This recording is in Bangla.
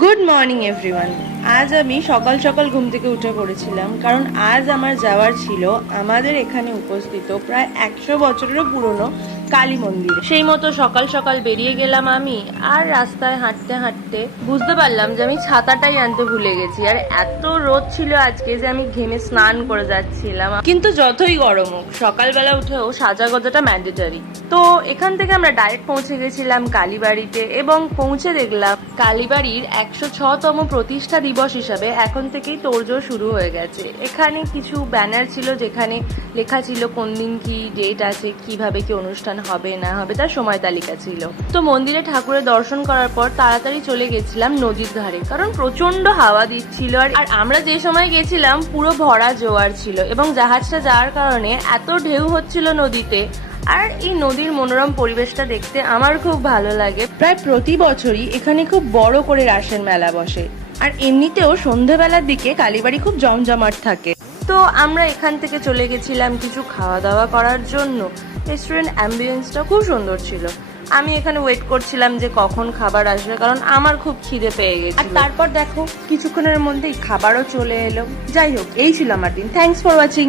গুড মর্নিং এভরিওয়ান আজ আমি সকাল সকাল ঘুম থেকে উঠে পড়েছিলাম, কারণ আজ আমার যাওয়ার ছিল আমাদের এখানে উপস্থিত প্রায় একশো বছরেরও পুরনো কালী মন্দিরে। সেই মতো সকাল সকাল বেরিয়ে গেলাম আমি, আর রাস্তায় হাঁটতে হাঁটতে বুঝতে পারলাম যে আমি ছাতাটাই আনতে ভুলে গেছি। আর এত রোদ ছিল আজকে যে আমি ঘেমে স্নান করে যাচ্ছিলাম। কিন্তু যতই গরম হোক, সকালবেলা উঠেও সাজা গজাটা ম্যান্ডেটারি তো এখান থেকে আমরা ডাইরেক্ট পৌঁছে গেছিলাম কালীবাড়িতে এবং পৌঁছে দেখলাম কালীবাড়ির একশো ছতম প্রতিষ্ঠা দিবস হিসাবে এখন থেকেই তোড়জোড় শুরু হয়ে গেছে। এখানে কিছু ব্যানার ছিল যেখানে লেখা ছিল কোন দিন কি ডেট আছে, কীভাবে কি অনুষ্ঠান হবে না হবে, তার সময় তালিকা ছিল। তো মন্দিরে ঠাকুরের দর্শন করার পর তাড়াতাড়ি চলে গেছিলাম নদীর ধারে, কারণ প্রচণ্ড হাওয়া দিচ্ছিল আর আমরা যে সময় গেছিলাম, পুরো ভরা জোয়ার ছিল এবং জাহাজটা যাওয়ার কারণে এত ঢেউ হচ্ছিল নদীতে। আর এই নদীর মনোরম পরিবেশটা দেখতে আমার খুব ভালো লাগে। প্রায় প্রতি বছরই এখানে খুব বড় করে রাসের মেলা বসে। আর এমনিতেও সন্ধ্যাবেলার দিকে কালীবাড়ি খুব জমজমাট থাকে। তো আমরা এখান থেকে চলে গেছিলাম কিছু খাওয়া দাওয়া করার জন্য। রেস্টুরেন্ট অ্যাম্বিয়েন্সটা খুব সুন্দর ছিল। আমি এখানে ওয়েট করছিলাম যে কখন খাবার আসবে, কারণ আমার খুব খিদে পেয়ে গেছে আর তারপর দেখো, কিছুক্ষণের মধ্যেই খাবারও চলে এলো। যাই হোক, এই ছিল আমার দিন। Thanks for watching